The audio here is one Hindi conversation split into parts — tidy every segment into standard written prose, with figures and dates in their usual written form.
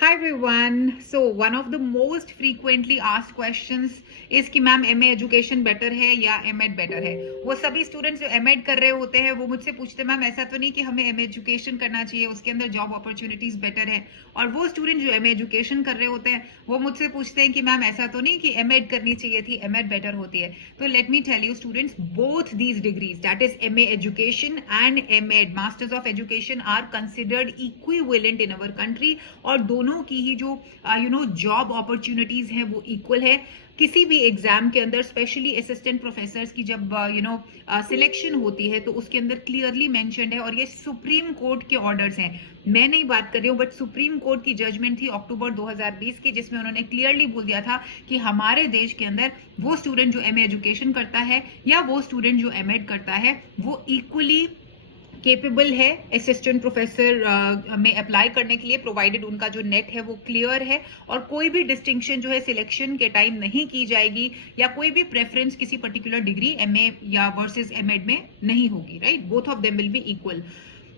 Hi everyone. So one of the most frequently asked questions is कि मैम एमए एजुकेशन बेटर है या एमएड बेटर है। वो सभी स्टूडेंट्स जो एमएड कर रहे होते हैं वो मुझसे पूछते हैं मैम ऐसा तो नहीं कि हमें एमए एजुकेशन करना चाहिए, उसके अंदर जॉब अपॉर्चुनिटीज बेटर है। और वो स्टूडेंट जो एमए एजुकेशन कर रहे होते हैं वो मुझसे पूछते हैं कि मैम ऐसा तो नहीं कि एमएड करनी चाहिए थी, एमएड बेटर होती है। तो let me tell you students, both these degrees that is MA education and MEd masters of education are considered equivalent in our country. और दोनों की ही जो जॉब अपॉर्चुनिटीज है वो इक्वल है। किसी भी एग्जाम के अंदर स्पेशली असिस्टेंट प्रोफेसर्स की जब सिलेक्शन होती है तो उसके अंदर क्लियरली मेंशन्ड है, और ये सुप्रीम कोर्ट के ऑर्डर्स हैं। मैं नहीं बात कर रही हूँ, बट सुप्रीम कोर्ट की जजमेंट थी अक्टूबर 2020 की, जिसमें उन्होंने क्लियरली बोल दिया था कि हमारे देश के अंदर वो स्टूडेंट जो एमए एजुकेशन करता है या वो स्टूडेंट जो एमएड करता है वो इक्वली केपेबल है असिस्टेंट प्रोफेसर में अप्लाई करने के लिए, प्रोवाइडेड उनका जो नेट है वो क्लियर है और कोई भी डिस्टिंक्शन जो है सिलेक्शन के टाइम नहीं की जाएगी, या कोई भी प्रेफरेंस किसी पर्टिकुलर डिग्री एमए या वर्सेस एमएड में नहीं होगी। Right, both of them will be equal.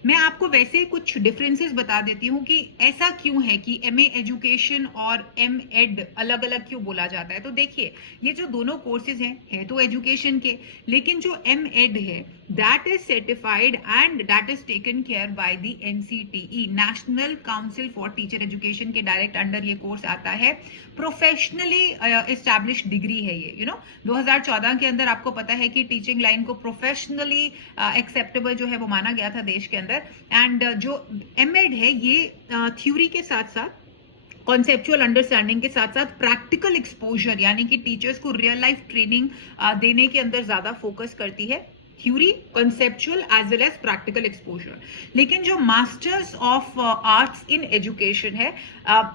मैं आपको वैसे कुछ डिफरेंसेस बता देती हूँ कि ऐसा क्यों है कि एमए एजुकेशन और एम एड अलग अलग क्यों बोला जाता है। तो देखिए, ये जो दोनों कोर्सेज हैं है तो एजुकेशन के, लेकिन जो एम एड है that is certified and that is taken care by the NCTE, national council for teacher education के डायरेक्ट अंडर ये कोर्स आता है। प्रोफेशनली एस्टैब्लिश्ड डिग्री है ये। 2014 के अंदर आपको पता है कि टीचिंग लाइन को प्रोफेशनली एक्सेप्टेबल जो है वो माना गया था देश के अंदर। एंड जो एमएड है ये थ्योरी के साथ साथ कॉन्सेप्चुअल अंडरस्टैंडिंग के साथ साथ प्रैक्टिकल एक्सपोजर यानी कि टीचर्स को रियल लाइफ ट्रेनिंग देने के अंदर ज्यादा फोकस करती है। Theory, conceptual as well as practical exposure. लेकिन जो masters of arts in education है,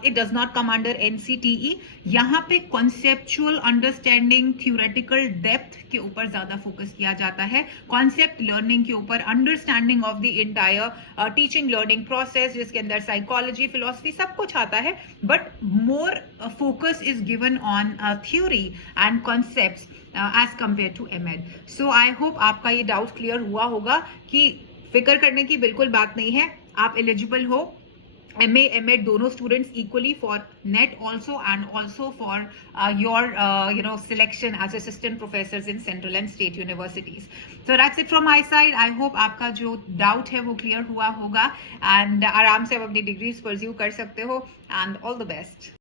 it does not come under NCTE. यहाँ पे कॉन्सेप्चुअल अंडरस्टैंडिंग, थ्योरेटिकल डेप्थ के ऊपर ज्यादा फोकस किया जाता है, कॉन्सेप्ट लर्निंग के ऊपर, understanding of the entire teaching learning process, जिसके अंदर साइकोलॉजी, फिलोसफी सब कुछ आता है, but more focus is given on theory and concepts as compare to MEd. So I hope आपका ये डाउट क्लियर हुआ होगा कि फिक्र करने की बिल्कुल बात नहीं है। आप एलिजिबल हो एमए एमएड दोनों students equally for NET also and also for your selection as assistant professors in central and state universities. So that's it from my side. I hope आपका जो डाउट है वो क्लियर हुआ होगा एंड आराम से आप अपनी डिग्रीज परस्यू कर सकते हो। And all the best.